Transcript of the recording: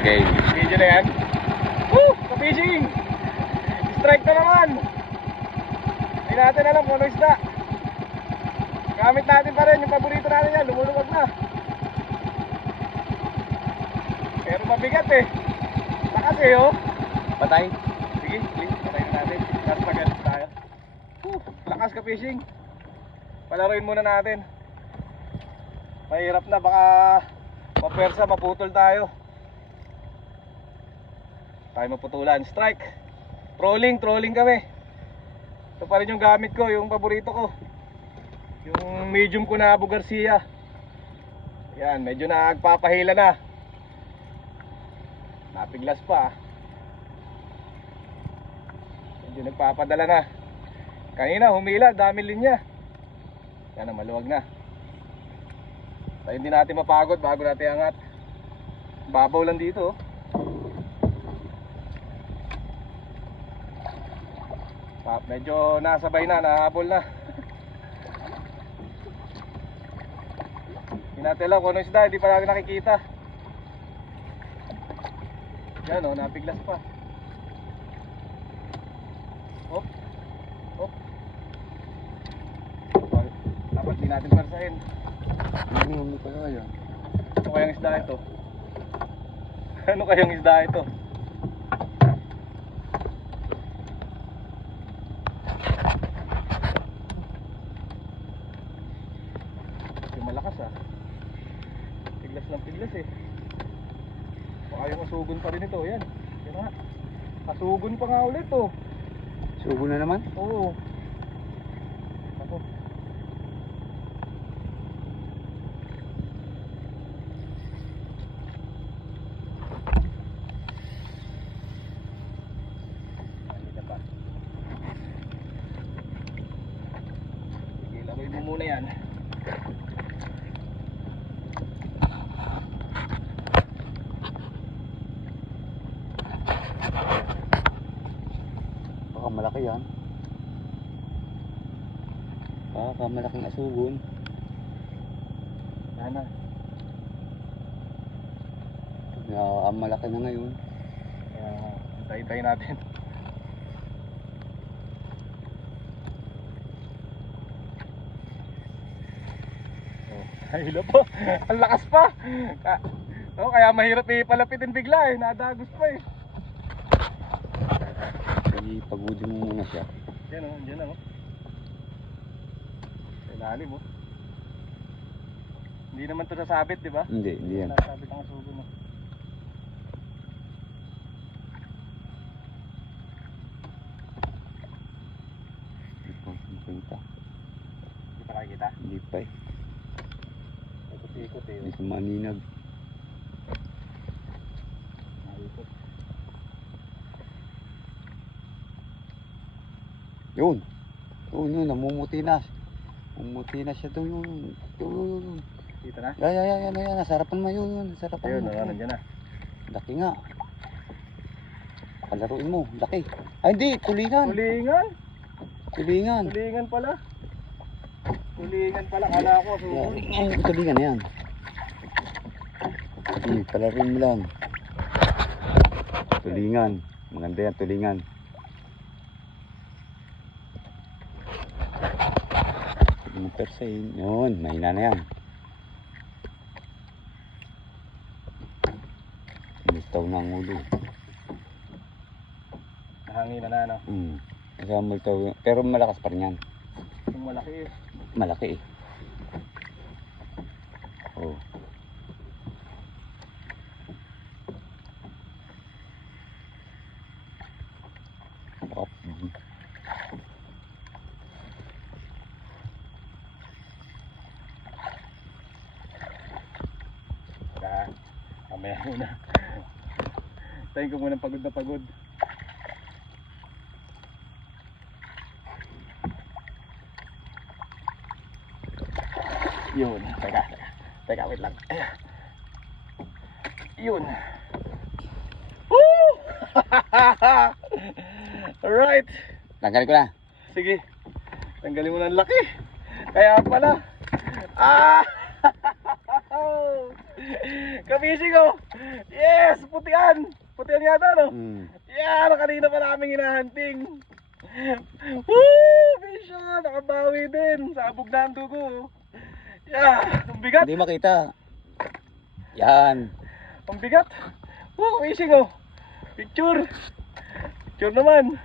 Okay. Video na yan. Woo! Ka-fishing! Strike na naman! Hindi natin alam kung ano isda. Gamit natin pa rin yung paborito natin yan. Lumuluwag na. Pero mabigat eh. Lakas eh oh. Patay. Sige, sige. Patay na natin. Tapos pag tayo. Woo! Lakas ka-fishing. Palaruin muna natin. Mahirap na. Baka mapersa, maputol tayo. Tayo maputulan. Strike. Trolling, trolling kami. Ito pa rin yung gamit ko, yung paborito ko. Yung medium ko na Abu Garcia. Yan, medyo nagpapahila na. Napiglas pa. Medyo nagpapadala na. Kanina, humila, dami linya. Yan na, maluwag na. Tayo hindi natin mapagod bago natin angat. Babaw lang dito. oh. Pa- medyo nasabay na, nahabol na. Alam kung ano isda, hindi pa natin nakikita. Yan o, napiglas pa. Hop. Hop. Dapat- Dapat di natin persahin. Ano kaya? Ano kayang isda ito? Ano kayang isda ito? Yung malakas ah. Piglas ng piglas eh. Baka yung masugon pa rin ito. Yan. Yan nga. Kasugon pa nga ulit oh. Subo na naman? Oo. Ako. Kanina pa. Sige, lagay mo muna yan. Baka malaki yan. Baka malaking asugon. Yan na. Ah, malaki na ngayon. Kaya, hintay-hintay natin. Oh, ay, hilo po. Ang lakas pa. Ka- Oh, kaya mahirap ipalapitin bigla eh. Nadagos pa eh. Sige, pagudin mo muna siya. Yan oh, yan oh. Sa ilalim oh. Hindi naman to sasabit, di ba? Hindi, hindi yan. Nasabit ang sugo mo. Hindi pa makita. Hindi pa nakikita. Hindi pa eh. Ikot-ikot eh. Hindi pa maninag. Yun. Yun, yun. Namumuti na. Namumuti na siya doon. Yun, yun, yun, yun. Kita na? Yan, yan, yan, yan, yan. Nasarapan mo yun, yun. Nasarapan Ayun, mo. oh, nandiyan na. Laki nga. Palaruin mo. Laki. Ay, hindi. Tulingan. Tulingan? Tulingan. Tulingan pala. Tulingan pala. Kala ko, sugo. Ay, tulingan na yan. Hmm, palaruin mo lang. Tulingan. Maganda yan, tulingan. Mo persahin. Yun, mahina na yan. Listaw na ang ulo. Nahangin na na, no? Kasi multaw yun. Pero malakas pa rin yan. Yung malaki eh. Malaki eh. Mamaya muna. Tayin ko muna pagod na pagod. Yun, teka, teka, wait lang. Yun. Woo! Alright. Tanggalin ko na. Sige. Tanggalin mo ng laki. Kaya pala. Ah! Oh! Yes! Putian! Putian yata no? Mm. Yan! Kanina pa namin hinahunting. Woo! Misha! Nakabawi din. Sabog na ang dugo. Yeah! Ang bigat! Hindi makita. Yan. Ang bigat! Woo! Kamising oh! Picture! Picture naman!